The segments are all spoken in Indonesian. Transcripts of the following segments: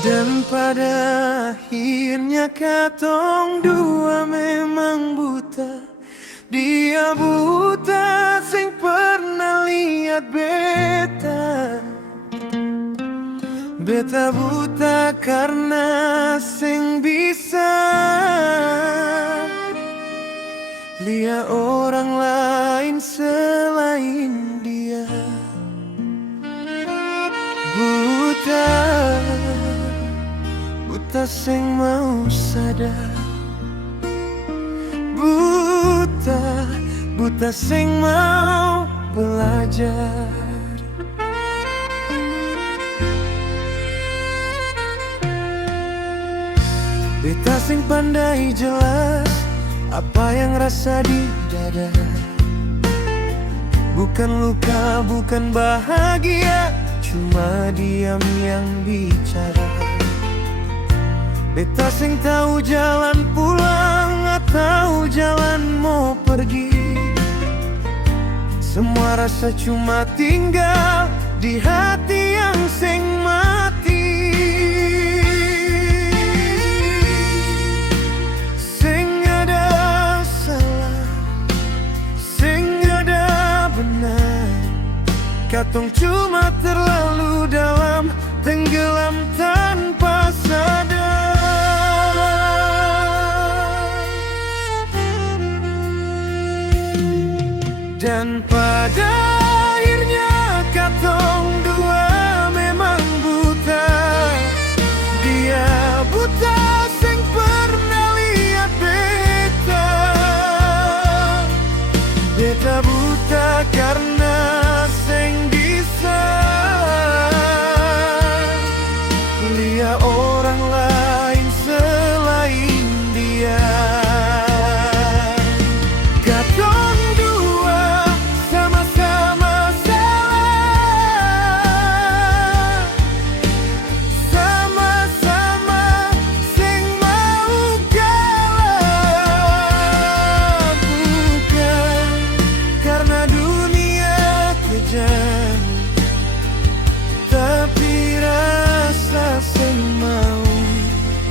Dan pada akhirnya katong dua memang buta. Dia buta sing pernah lihat beta. Beta buta karena sing bisa lihat orang lain selain dia. Buta, buta sing mau sadar. Buta, buta sing mau belajar. Beta sing pandai jelas apa yang rasa di dada. Bukan luka, bukan bahagia, cuma diam yang bicara. Beta sing tahu jalan pulang atau jalan mau pergi. Semua rasa cuma tinggal di hati yang sing mati. Sing ada salah, sing ada benar. Katong cuma terlalu dalam, tenggelam tanpa sadar. Dan pada akhirnya katong dua memang buta. Dia buta sing pernah lihat beta. Beta buta karena sing bisa lihat orang lain selain dia. Katong dua sama-sama salah, sama-sama sing mau kalah. Bukan karena dunia kejam, tapi rasa sing mau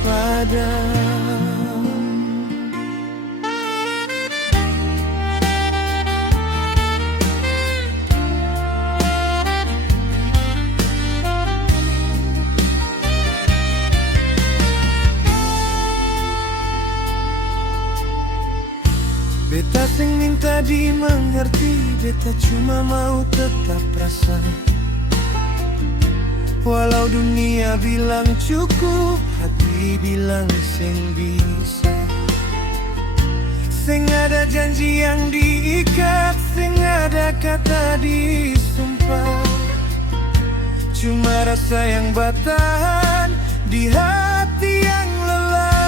padam. Beta sing minta dimengerti, beta cuma mau tetap rasa. Walau dunia bilang cukup, hati bilang sing bisa. Sing ada janji yang diikat, sing ada kata disumpah. Cuma rasa yang bertahan di hati yang lelah.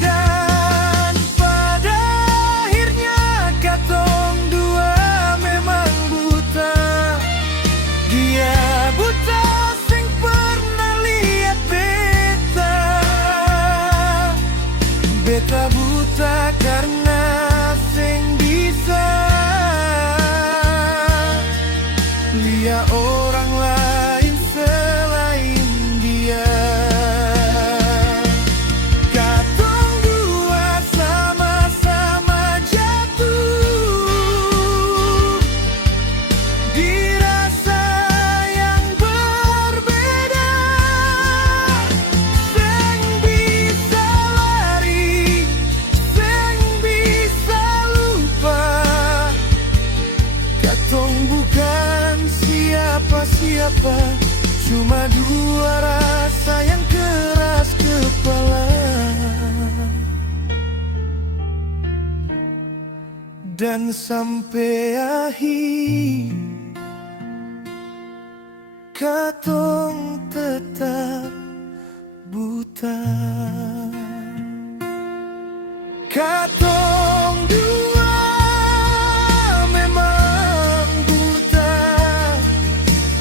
Dan pada akhirnya katong dua memang buta. Dia buta sing pernah lihat beta. Beta buta karena sing bisa lihat orang lain selain dia. Katong dua sama-sama jatuh di rasa yang berbeda. Sing bisa lari, sing bisa lupa. Katong bukan siapa-siapa, cuma dua rasa yang keras kepala. Dan sampai akhir katong tetap buta. Katong dua memang buta.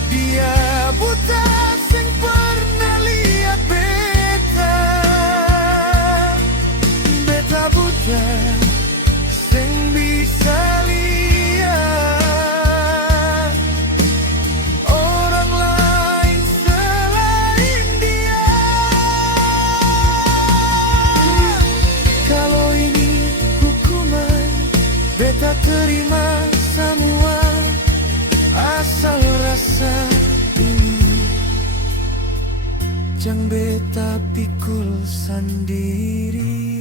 Dia buta sing pernah lihat beta. Beta buta sing bisa lihat Jang beta pikul sendiri.